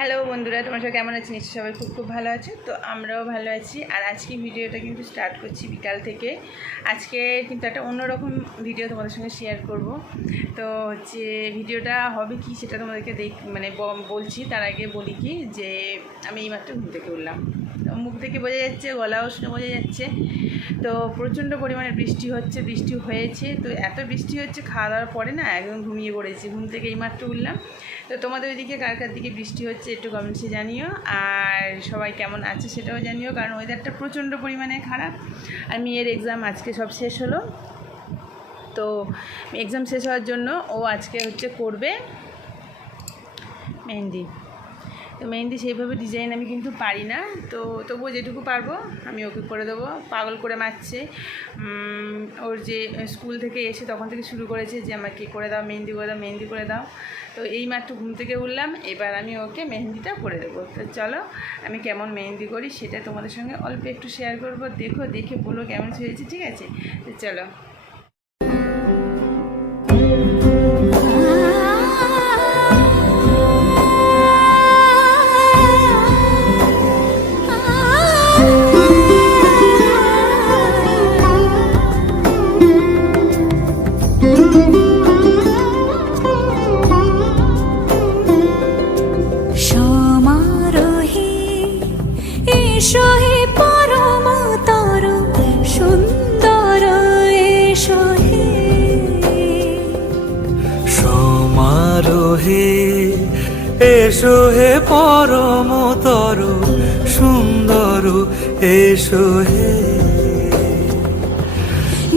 Hello বন্ধুরা, তোমার সবাই কেমন আছি? নিশ্চয়ই সবাই খুব খুব ভালো আছে। তো আমরাও ভালো আছি। আর আজকে ভিডিওটা কিন্তু স্টার্ট করছি বিকাল থেকে। আজকে কিন্তু একটা অন্যরকম ভিডিও তোমাদের সঙ্গে শেয়ার করব। তো হচ্ছে ভিডিওটা হবে কি সেটা তোমাদেরকে দেখ মানে বলছি, তার আগে বলি কি যে আমি এইমাত্র ঘুম থেকে উঠলাম। মুখ থেকে বোঝা যাচ্ছে গলাও শুনে বোঝা যাচ্ছে। তো প্রচণ্ড পরিমাণে বৃষ্টি হচ্ছে, বৃষ্টি হয়েছে। তো এত বৃষ্টি হচ্ছে, খাওয়া দাওয়ার পরে না একদম ঘুমিয়ে পড়েছি। ঘুম থেকে এইমাত্র উঠলাম। তো তোমাদের ওইদিকে কার কার দিকে বৃষ্টি হচ্ছে একটু কমেন্টসে জানিও। আর সবাই কেমন আছে সেটাও জানিও, কারণ ওয়েদারটা প্রচণ্ড পরিমাণে খারাপ। আর মেয়ের এক্সাম আজকে সব শেষ হলো। তো এক্সাম শেষ হওয়ার জন্য ও আজকে হচ্ছে করবে মেহেন্দি। তো মেহেন্দি সেইভাবে ডিজাইন আমি কিন্তু পারি না। তো তবুও যেটুকু পারব, আমি ওকে করে দেবো। পাগল করে মারছে। ওর যে স্কুল থেকে এসে তখন থেকে শুরু করেছে যে, আমাকে করে দাও, মেহেন্দি করে দাও, মেহেন্দি করে দাও। তো এই মাত্র ঘুম থেকে উঠলাম। এবার আমি ওকে মেহেন্দিটা করে দেবো। তো চলো, আমি কেমন মেহেন্দি করি সেটা তোমাদের সঙ্গে অল্প একটু শেয়ার করব। দেখো, দেখে বলো কেমন হয়েছে, ঠিক আছে? তো চলো। এসো হে।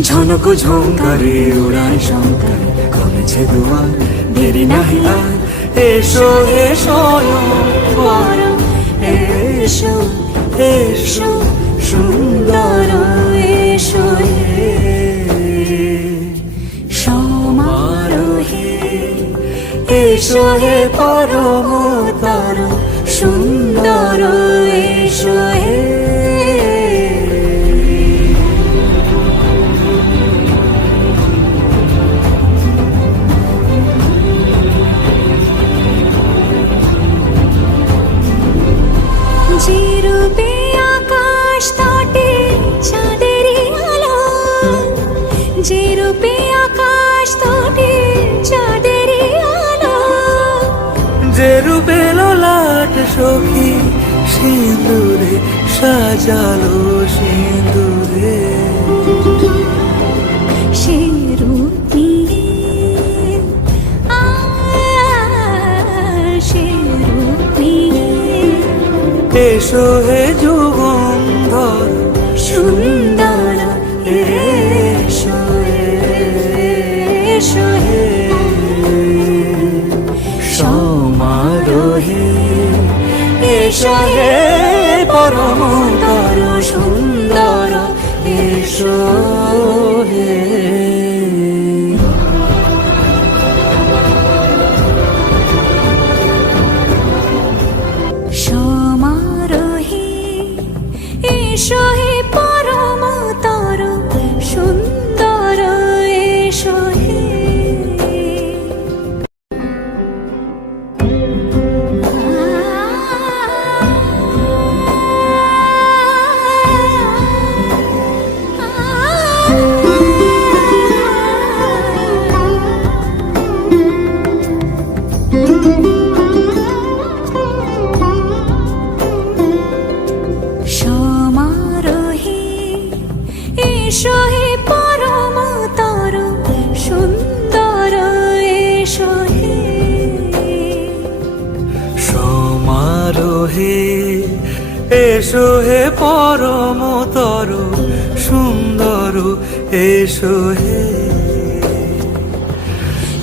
ঝনক ঝঙ্কারে উড়ায় শঙ্কার, কমেছে দুয়ার, দেরি নাহি আর। এসো পরম, এসো এসো, সুন্দর, এসো এসো হে পরমতর সুন্দর, এসো হে। সখী সিঁদুরে সাজালো সিঁদুরে। এসো হে যুগন্ধর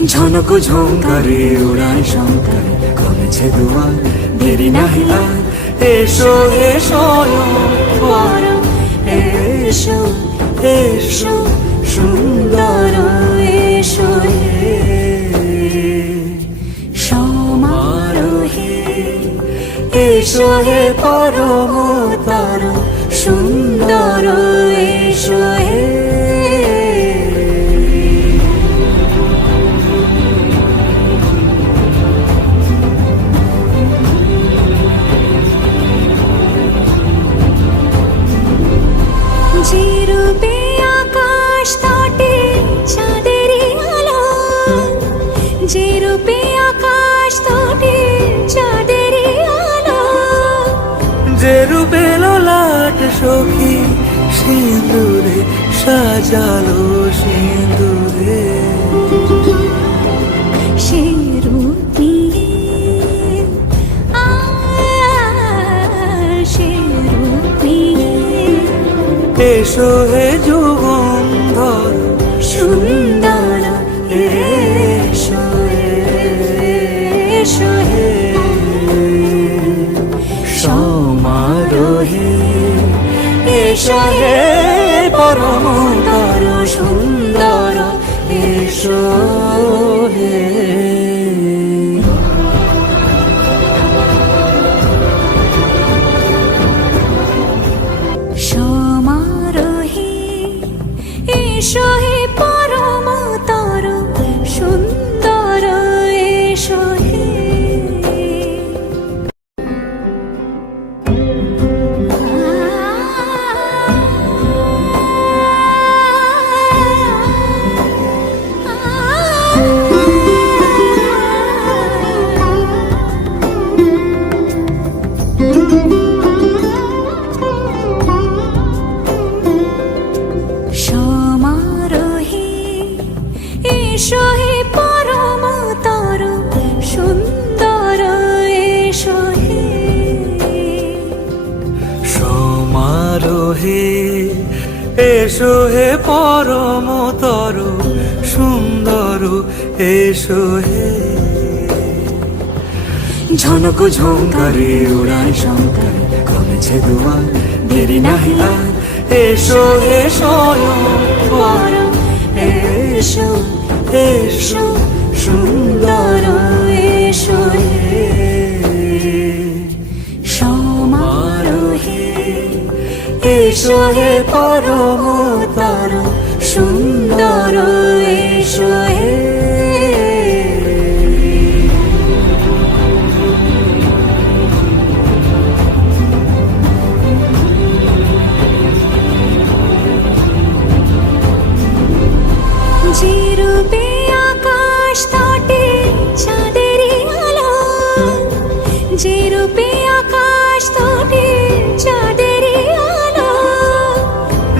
ঝনক ঝঙ্কারে উড়ায় শঙ্কার, কমেছে দুয়ার, দেরি নাহি আর এসো পরম এসো এসো, সুন্দর, এসো সমারোহে, এসো হে পরমতর এসো হে যুগন্ধর সুন্দর এসো এসো হে। সমারোহে এসো হে পরম সুন্দর এসো। হে পরমতর সুন্দর এসো হে। ঝনক ঝঙ্কারে উড়ায় শঙ্কর কমেছে দুয়ার দেরি নাহি আর। এসো হে স্বয়ং এসো এসো সুন্দর এসো হে। সমারোহে এসো হে পরমতর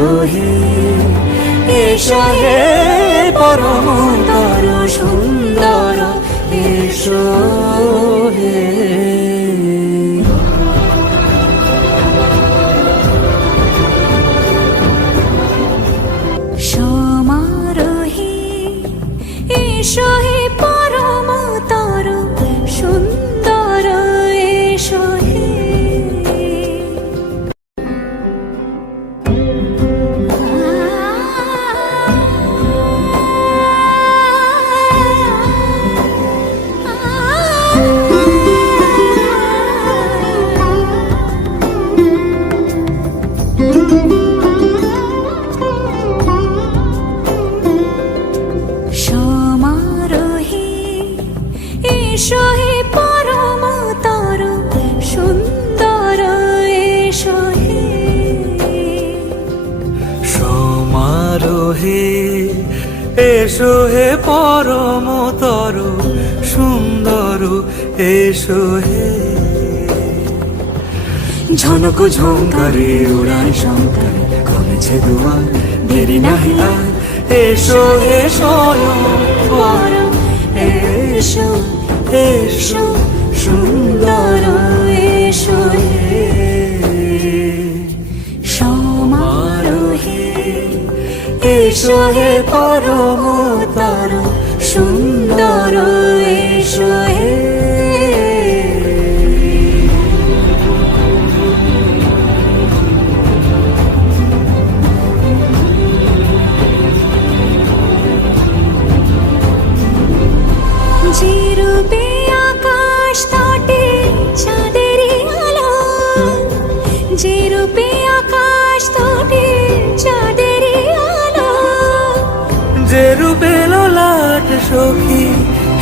সমারোহে এসো হে পরমতর সুন্দর এসো। এসো হে। ঝনক ঝঙ্কারে উড়ায় শঙ্কর কমেছে দুয়ার, দেরি নাহি আর। এসো বর এসো এসো, সুন্দর, এসো সমারোহে, এসো হে পরমতর সুন্দর, এসো যে রূপে আকাশ তোটে চাঁদের আলো। যে রূপে লোলাট সখী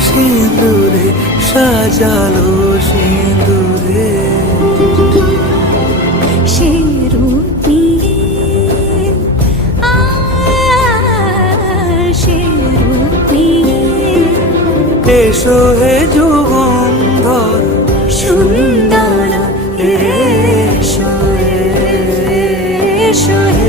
সিঁদুরে সাজালো সিঁদুরে। এসো হে যুগন্ধর সুন্দর এসো। এসো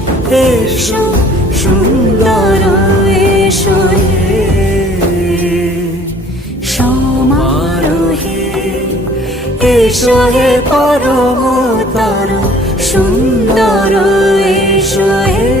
এসো সুন্দর এসো সমারোহে এসো হে পরম তার সুন্দর এসো হে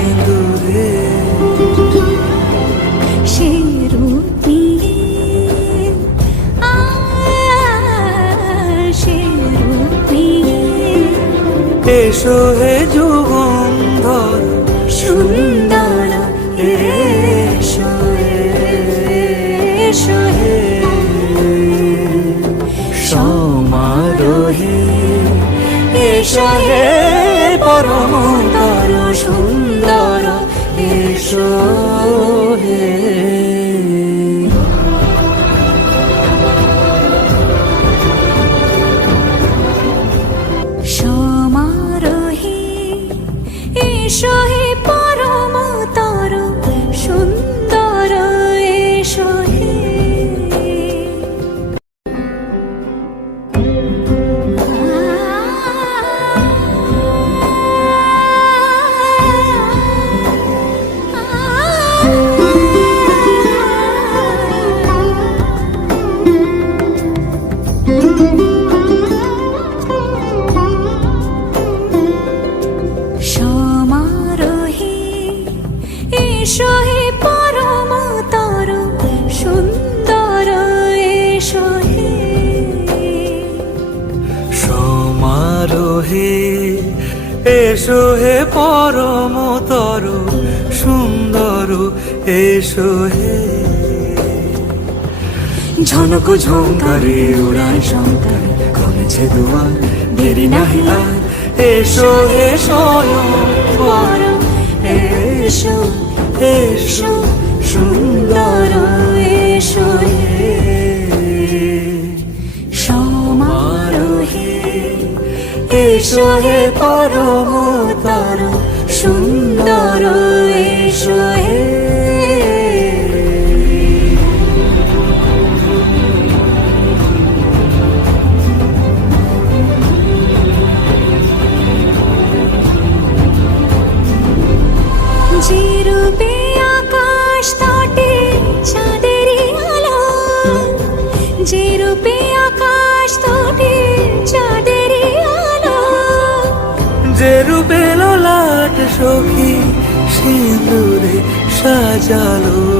এসো হে যুগন্ধর সুন্দর এসো এসো হে। ঝনক ঝঙ্কারে উড়ায় শঙ্কর কমেছে দুয়ার, দেরি নাহি আর। এসো বর এসো এসো, সুন্দর এসো সমারোহে এসো হে পরম সখী সিঁদুরে সাজালো।